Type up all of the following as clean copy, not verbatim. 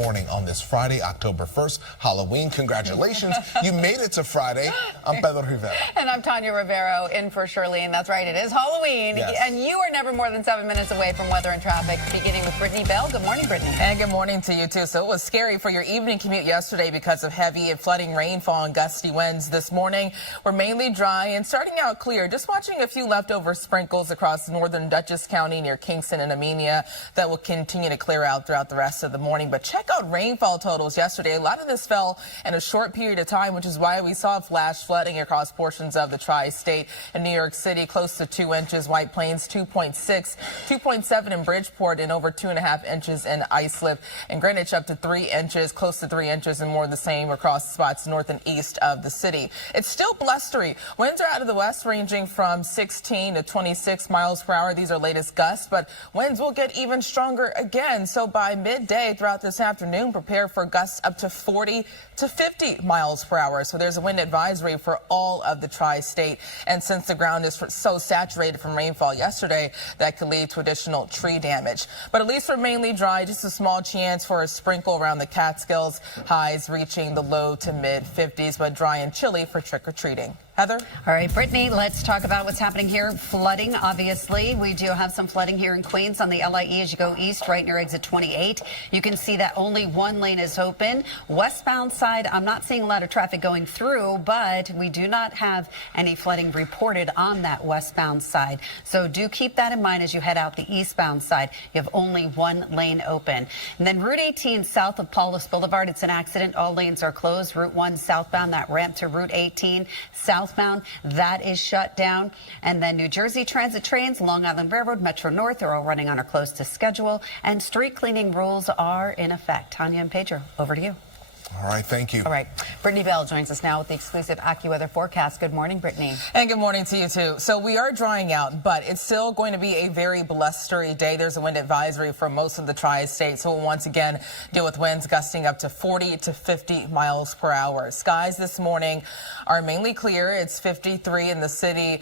morning on this Friday, October 1st, Halloween. Congratulations. You made it to Friday. I'm Pedro Rivera. And I'm Tanya Rivero, in for Shirley, and that's right, it is Halloween. Yes. And you are never more than 7 minutes away from weather and traffic, beginning with Brittany Bell. Good morning, Brittany. And good morning to you, too. So it was scary for your evening commute yesterday because of heavy and flooding rainfall and gusty winds. This morning, we're mainly dry and starting out clear. Just watching a few leftover sprinkles across northern Dutchess County near Kingston and Amenia that will continue to clear out throughout the rest of the morning. But check out rainfall totals yesterday. A lot of this fell in a short period of time, which is why we saw flash flooding across portions of the tri-state. In New York City, close to 2 inches, White Plains 2.6, 2.7 in Bridgeport, and over 2.5 inches in Islip. In Greenwich, up to 3 inches, close to 3 inches, and more the same across spots north and east of the city. It's still blustery. Winds are out of the west, ranging from 16 to 26 miles per hour. These are latest gusts, but winds will get even stronger again. So by midday throughout this afternoon, prepare for gusts up to 40 to 50 miles per hour. So there's a wind advisory for all of the tri-state. And since the ground is so saturated from rainfall yesterday, that could lead to additional tree damage. But at least we're mainly dry. Just a small chance for a sprinkle around the Catskills. Highs reaching the low to mid 50s, but dry and chilly for trick-or-treating. Heather? All right, Brittany, let's talk about what's happening here. Flooding, obviously. We do have some flooding here in Queens on the LIE as you go east, right near exit 28. You can see that only one lane is open. Westbound side, I'm not seeing a lot of traffic going through, but we do not have any flooding reported on that westbound side. So do keep that in mind as you head out the eastbound side. You have only one lane open. And then Route 18 south of Paulus Boulevard, it's an accident. All lanes are closed. Route 1 southbound, that ramp to Route 18 southbound, that is shut down. And then New Jersey Transit trains, Long Island Railroad, Metro North are all running on or close to schedule. And street cleaning rules are in effect. Tanya and Pedro, over to you. All right, thank you. All right, Brittany Bell joins us now with the exclusive AccuWeather forecast. Good morning, Brittany. And good morning to you, too. So we are drying out, but it's still going to be a very blustery day. There's a wind advisory for most of the tri-state, so we'll once again deal with winds gusting up to 40 to 50 miles per hour. Skies this morning are mainly clear. It's 53 in the city.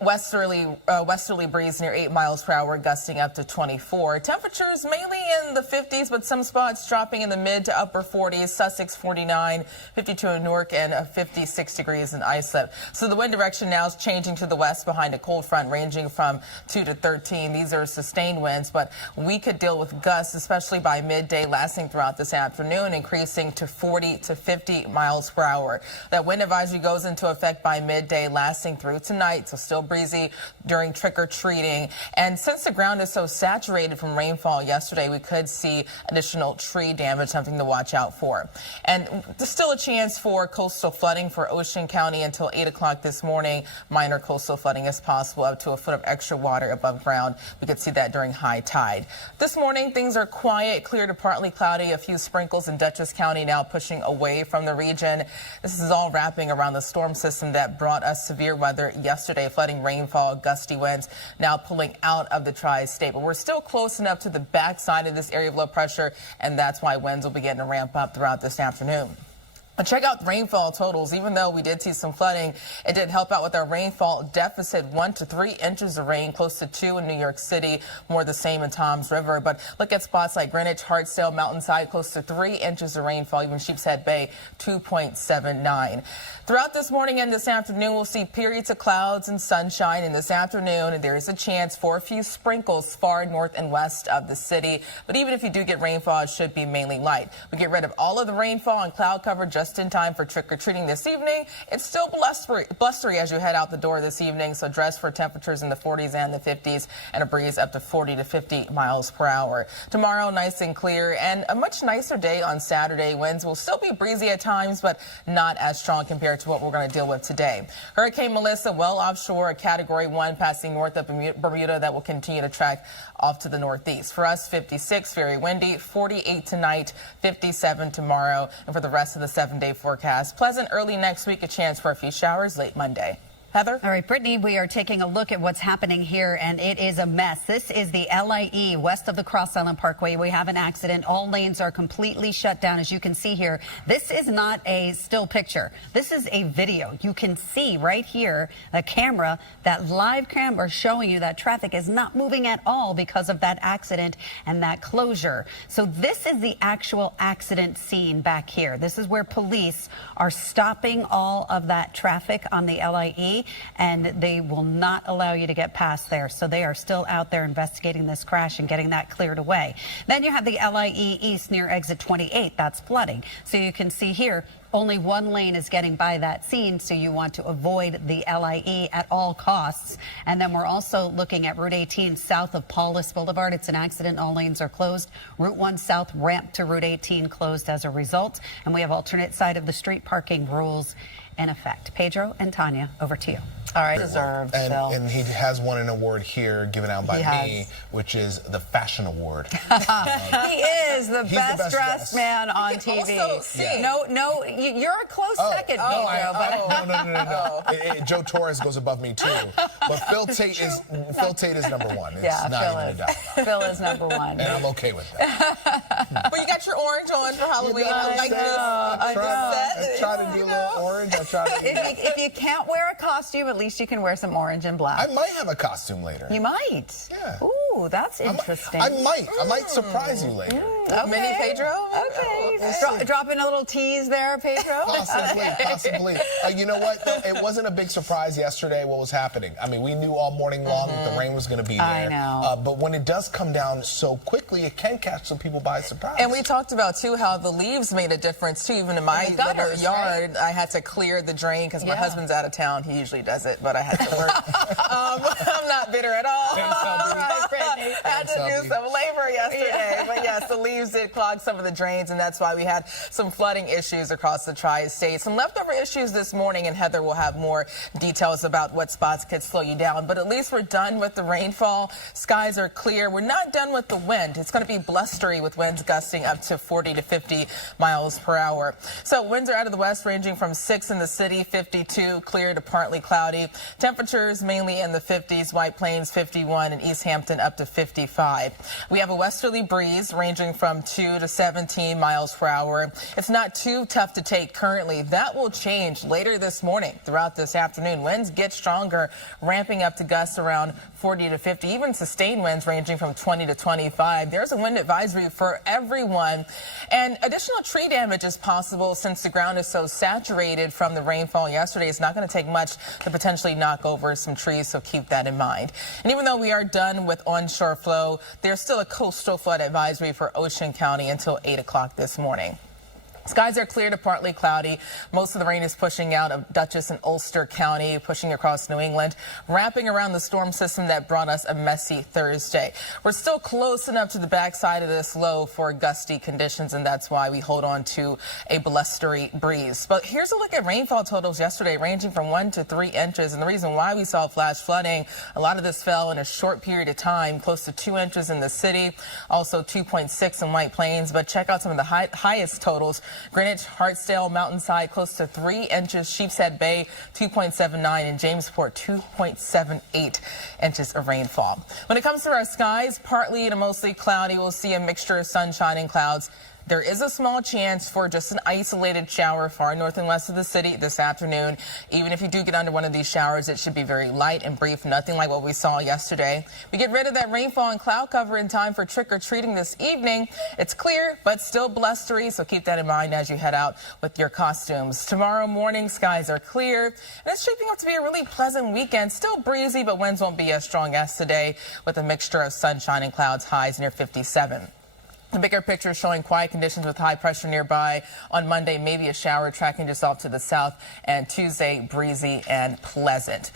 Westerly breeze near 8 miles per hour, gusting up to 24. Temperatures mainly in the 50s, but some spots dropping in the mid to upper 40s. Sussex 49, 52 in Newark, and 56 degrees in Islip. So the wind direction now is changing to the west behind a cold front ranging from 2 to 13. These are sustained winds, but we could deal with gusts, especially by midday, lasting throughout this afternoon, increasing to 40 to 50 miles per hour. That wind advisory goes into effect by midday, lasting through tonight. So still breezy during trick-or-treating. And since the ground is so saturated from rainfall yesterday, we could see additional tree damage, something to watch out for. And there's still a chance for coastal flooding for Ocean County until 8 o'clock this morning. Minor coastal flooding is possible, up to a foot of extra water above ground. We could see that during high tide. This morning, things are quiet, clear to partly cloudy. A few sprinkles in Dutchess County now pushing away from the region. This is all wrapping around the storm system that brought us severe weather yesterday, flooding, rainfall, gusty winds now pulling out of the tri-state. But we're still close enough to the backside of this area of low pressure, and that's why winds will begin to ramp up throughout this afternoon. Check out rainfall totals. Even though we did see some flooding, it did help out with our rainfall deficit. 1 to 3 inches of rain, close to 2 in New York City, more the same in Toms River. But look at spots like Greenwich, Hartsdale, Mountainside, close to 3 inches of rainfall. Even Sheepshead Bay, 2.79. Throughout this morning and this afternoon, we'll see periods of clouds and sunshine. And this afternoon, there is a chance for a few sprinkles far north and west of the city. But even if you do get rainfall, it should be mainly light. We get rid of all of the rainfall and cloud cover just in time for trick-or-treating this evening. It's still blustery as you head out the door this evening, so dress for temperatures in the 40s and the 50s and a breeze up to 40 to 50 miles per hour. Tomorrow, nice and clear, and a much nicer day on Saturday. Winds will still be breezy at times, but not as strong compared to what we're going to deal with today. Hurricane Melissa well offshore, a Category 1 passing north of Bermuda that will continue to track off to the northeast. For us, 56, very windy, 48 tonight, 57 tomorrow, and for the rest of the 7-day forecast, pleasant early next week, a chance for a few showers late Monday. Heather? All right, Brittany, we are taking a look at what's happening here, and it is a mess. This is the LIE west of the Cross Island Parkway. We have an accident. All lanes are completely shut down, as you can see here. This is not a still picture. This is a video. You can see right here a camera, that live camera showing you that traffic is not moving at all because of that accident and that closure. So this is the actual accident scene back here. This is where police are stopping all of that traffic on the LIE, and they will not allow you to get past there. So they are still out there investigating this crash and getting that cleared away. Then you have the LIE East near exit 28. That's flooding. So you can see here, only one lane is getting by that scene, so you want to avoid the LIE at all costs. And then we're also looking at Route 18 south of Paulus Boulevard. It's an accident. All lanes are closed. Route 1 south ramp to Route 18 closed as a result. And we have alternate side of the street parking rules in effect. Pedro and Tanya, over to you. All right, deserved, Phil. And he has won an award here given out by me, which is the Fashion Award. He is the best dressed man on TV. No, you're a close second, No. Joe Torres goes above me too, but Phil Tate is number one. It's not even a doubt. Phil is number one, and I'm okay with that. But you got your orange on for Halloween. I try to do a little orange. If you can't wear a costume, at least you can wear some orange and black. I might have a costume later. You might. Yeah. Ooh, that's interesting. I might surprise you later. Okay. Mini Pedro? Okay. Dropping a little tease there, Pedro? Possibly. You know what? It wasn't a big surprise yesterday what was happening. I mean, we knew all morning long that the rain was going to be there. I know. But when it does come down so quickly, it can catch some people by surprise. And we talked about, too, how the leaves made a difference, too. Even in my little yard, I had to clear the drain because my husband's out of town. He usually does it, but I had to work. I'm not bitter at all. I had to do some labor yesterday. But yes, the leaves did clog some of the drains, and that's why we had some flooding issues across the tri-state. Some leftover issues this morning, and Heather will have more details about what spots could slow you down. But at least we're done with the rainfall. Skies are clear. We're not done with the wind. It's going to be blustery with winds gusting up to 40 to 50 miles per hour. So winds are out of the west, ranging from 6 in the city, 52, clear to partly cloudy. Temperatures mainly in the 50s, White Plains 51, and East Hampton up to 55. We have a westerly breeze ranging from 2 to 17 miles per hour. It's not too tough to take currently. That will change later this morning. Throughout this afternoon, winds get stronger, ramping up to gusts around 40 to 50, even sustained winds ranging from 20 to 25. There's a wind advisory for everyone. And additional tree damage is possible since the ground is so saturated from the rainfall yesterday. It's not going to take much to potentially knock over some trees, so keep that in mind. And even though we are done with onshore flow, there's still a coastal flood advisory for Ocean County until 8 o'clock this morning. Skies are clear to partly cloudy. Most of the rain is pushing out of Dutchess and Ulster County, pushing across New England, wrapping around the storm system that brought us a messy Thursday. We're still close enough to the backside of this low for gusty conditions, and that's why we hold on to a blustery breeze. But here's a look at rainfall totals yesterday, ranging from 1 to 3 inches. And the reason why we saw flash flooding, a lot of this fell in a short period of time, close to 2 inches in the city, also 2.6 in White Plains. But check out some of the highest totals. Greenwich, Hartsdale, Mountainside, close to 3 inches. Sheepshead Bay, 2.79, and Jamesport, 2.78 inches of rainfall. When it comes to our skies, partly to mostly cloudy, we'll see a mixture of sunshine and clouds. There is a small chance for just an isolated shower far north and west of the city this afternoon. Even if you do get under one of these showers, it should be very light and brief, nothing like what we saw yesterday. We get rid of that rainfall and cloud cover in time for trick-or-treating this evening. It's clear, but still blustery, so keep that in mind as you head out with your costumes. Tomorrow morning, skies are clear, and it's shaping up to be a really pleasant weekend. Still breezy, but winds won't be as strong as today, with a mixture of sunshine and clouds, highs near 57. The bigger picture showing quiet conditions with high pressure nearby. On Monday, maybe a shower tracking just off to the south, and Tuesday, breezy and pleasant.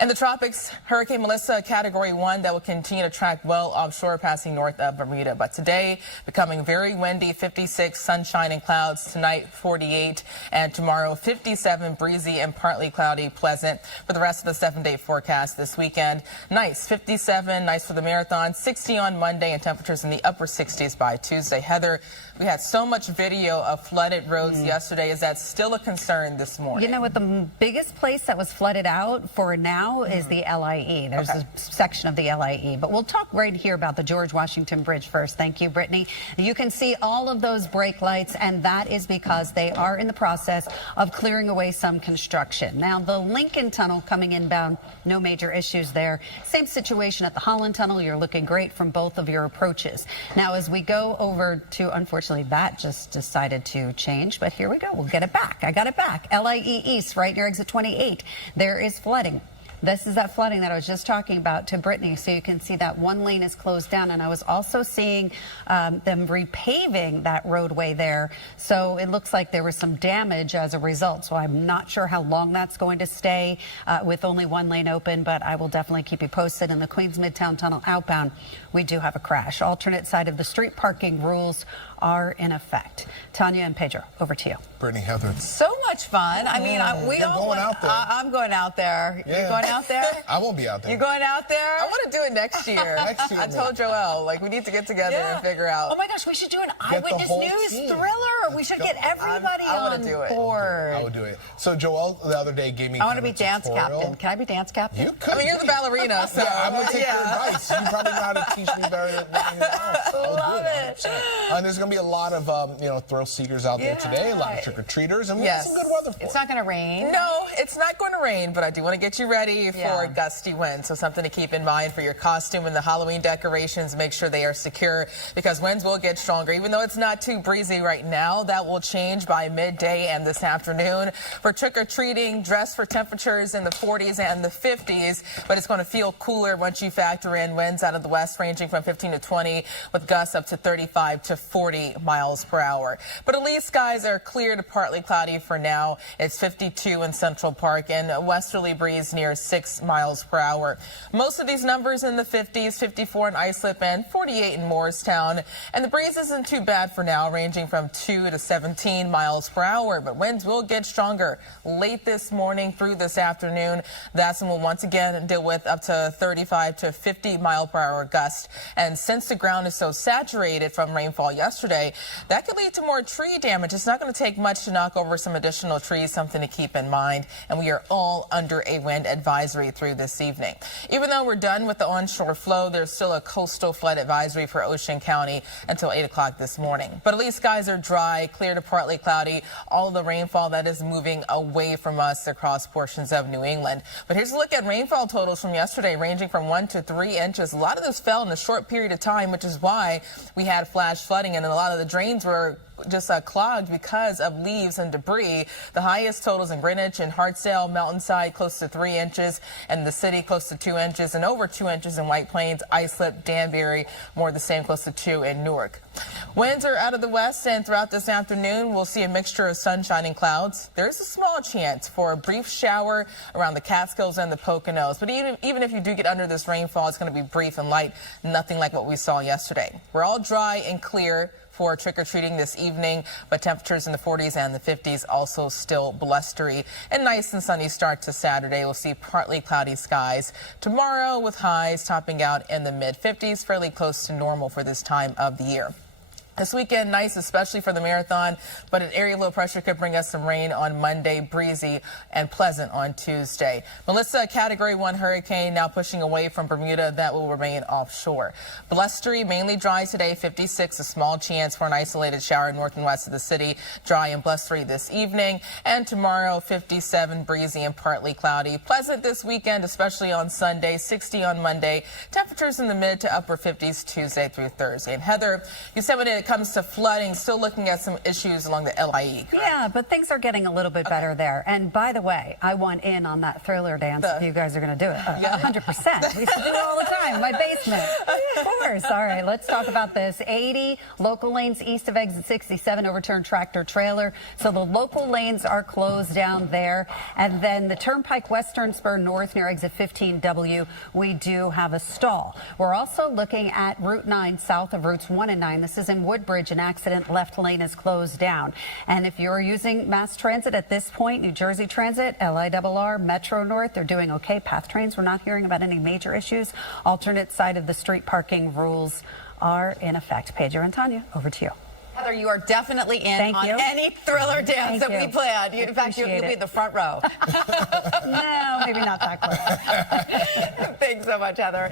In the tropics, Hurricane Melissa, Category 1, that will continue to track well offshore, passing north of Bermuda. But today, becoming very windy, 56, sunshine and clouds. Tonight, 48, and tomorrow, 57, breezy and partly cloudy, pleasant. For the rest of the 7-day forecast this weekend, nice, 57, nice for the marathon, 60 on Monday, and temperatures in the upper 60s by Tuesday. Heather, We had so much video of flooded roads yesterday. Is that still a concern this morning? You know what, the biggest place that was flooded out for now is the LIE. There's a section of the LIE. But we'll talk right here about the George Washington Bridge first. Thank you, Brittany. You can see all of those brake lights, and that is because they are in the process of clearing away some construction. Now, the Lincoln Tunnel coming inbound, no major issues there. Same situation at the Holland Tunnel. You're looking great from both of your approaches. Now, as we go over to, unfortunately, that just decided to change, but here we go. We'll get it back. I got it back. LIE East, right near exit 28. There is flooding. This is that flooding that I was just talking about to Brittany, so you can see that one lane is closed down. And I was also seeing them repaving that roadway there. So it looks like there was some damage as a result. So I'm not sure how long that's going to stay with only one lane open, but I will definitely keep you posted. In the Queens Midtown Tunnel outbound, we do have a crash. Alternate side of the street parking rules are in effect. Tanya and Pedro, over to you. Brittany, Heather. So much fun. I mean, we all going out there. I'm going out there. Yeah. You're going out there? I won't be out there. You're going out there? I want to do it next year. Next year, I told Joelle, like, we need to get together and figure out. Oh my gosh, we should do an eyewitness whole news team. thriller. We should get everybody on board. I would do it. So Joelle the other day gave me. I want to be dance captain. Can I be dance captain? You could. I mean, you're the ballerina, so yeah, I'm gonna take your advice. You probably know how to teach me better than anyone else. Love it. And there's gonna be a lot of thrill seekers out there today. A lot of trick-or-treaters, and we have some good weather for it. It's not going to rain. No, it's not going to rain, but I do want to get you ready for gusty winds. So something to keep in mind for your costume and the Halloween decorations. Make sure they are secure because winds will get stronger. Even though it's not too breezy right now, that will change by midday and this afternoon. For trick-or-treating, dress for temperatures in the 40s and the 50s, but it's going to feel cooler once you factor in winds out of the west ranging from 15 to 20 with gusts up to 35 to 40 miles per hour. But at least skies are clear to partly cloudy for now. It's 52 in Central Park and a westerly breeze near 6 miles per hour. Most of these numbers in the 50s, 54 in Islip and 48 in Morristown. And the breeze isn't too bad for now, ranging from 2 to 17 miles per hour. But winds will get stronger late this morning through this afternoon. That's when we'll once again deal with up to 35 to 50 mile per hour gusts. And since the ground is so saturated from rainfall yesterday, that could lead to more tree damage. It's not going to take much to knock over some additional trees, something to keep in mind. And we are all under a wind advisory through this evening. Even though we're done with the onshore flow, there's still a coastal flood advisory for Ocean County until 8 o'clock this morning. But at least skies are dry, clear to partly cloudy. All of the rainfall that is moving away from us across portions of New England. But here's a look at rainfall totals from yesterday, ranging from 1 to 3 inches. A lot of this fell in a short period of time, which is why we had flash flooding, and a lot of the drains were just clogged because of leaves and debris. The highest totals in Greenwich and Hartsdale, Mountainside, close to 3 inches, and the city close to 2 inches, and over 2 inches in White Plains, Islip, Danbury, more the same, close to 2 in Newark. Winds are out of the west, and throughout this afternoon, we'll see a mixture of sunshine and clouds. There's a small chance for a brief shower around the Catskills and the Poconos, but even if you do get under this rainfall, it's going to be brief and light, nothing like what we saw yesterday. We're all dry and clear for trick-or-treating this evening, but temperatures in the 40s and the 50s also still blustery. And nice and sunny start to Saturday. We'll see partly cloudy skies tomorrow with highs topping out in the mid-50s, fairly close to normal for this time of the year. This weekend, nice, especially for the marathon, but an area of low pressure could bring us some rain on Monday, breezy and pleasant on Tuesday. Melissa, Category 1 hurricane now pushing away from Bermuda. That will remain offshore. Blustery, mainly dry today, 56, a small chance for an isolated shower north and west of the city. Dry and blustery this evening. And tomorrow, 57, breezy and partly cloudy. Pleasant this weekend, especially on Sunday, 60 on Monday. Temperatures in the mid to upper 50s Tuesday through Thursday. And Heather, you said when it comes to flooding, still looking at some issues along the LIE. Correct? Yeah, but things are getting a little bit better there. And by the way, I want in on that thriller dance if you guys are going to do it. 100%. We used to do it all the time in my basement. Of course. All right, let's talk about this. 80 local lanes east of exit 67 overturned tractor trailer. So the local lanes are closed down there. And then the Turnpike Western Spur North near exit 15W, we do have a stall. We're also looking at Route 9 south of routes 1 and 9. This is in Woodbridge. An accident, left lane is closed down. And if you're using mass transit at this point, New Jersey Transit, LIRR, Metro North, they're doing okay. Path trains, we're not hearing about any major issues. Alternate side of the street parking rules are in effect. Pedro and Tanya, over to you. Heather, you are definitely in on you. any Thriller dance that Thank we you. planned. In fact, you'll be in the front row. No, maybe not that close. Thanks so much, Heather.